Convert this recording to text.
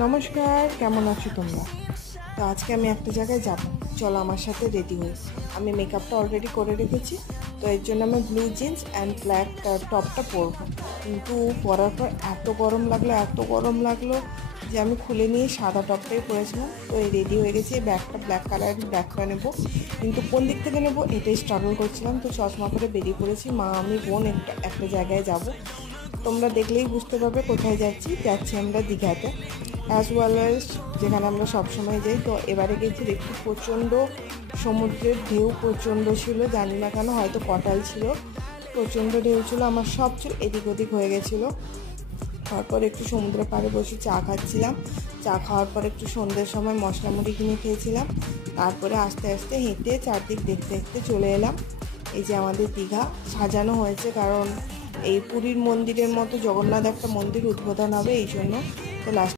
নমস্কার, কেমন আছো তোমরা? তো আজকে আমি একটা জায়গায় যাব, চলো আমার সাথে রেডি হই। আমি মেকআপটা অলরেডি করে রেখেছি, তো এর জন্য আমি ব্লু জিন্স অ্যান্ড ব্ল্যাক টপটা পরবো। কিন্তু পরার পর এত গরম লাগলো যে আমি খুলে নিয়ে সাদা টপটাই পরেছিলাম। তো এই রেডি হয়ে গেছি, ব্যাগটা ব্ল্যাক কালারের ব্যাগটা নেবো, কিন্তু কোন দিক থেকে নেবো এটাই স্ট্রাগল করছিলাম। তো চশমা করে বেরিয়ে পড়েছি, মা আমি বোন একটা জায়গায় যাব। তোমরা দেখলেই বুঝতে পারবে কোথায় যাচ্ছি আমরা দীঘাতে, অ্যাজ ওয়েল এজ যেখানে আমরা সবসময় যাই। তো এবারে গেছি, দেখছি প্রচণ্ড সমুদ্রের ঢেউ প্রচণ্ড ছিল, জানি না কেন, হয়তো কটাল ছিল, প্রচণ্ড ঢেউ ছিল, আমার সব চুল এদিক ওদিক হয়ে গেছিলো। তারপর একটু সমুদ্রের পাড়ে বসে চা খাচ্ছিলাম, চা খাওয়ার পর একটু সন্ধ্যের সময় মশলা মুড়ি কিনে খেয়েছিলাম। তারপরে আস্তে আস্তে হেঁটে চারদিক দেখতে দেখতে চলে এলাম। এই যে আমাদের দীঘা সাজানো হয়েছে, কারণ এই পুরীর মন্দিরের মতো জগন্নাথ একটা মন্দির উদ্বোধন হবে, এই জন্য। তো লাস্ট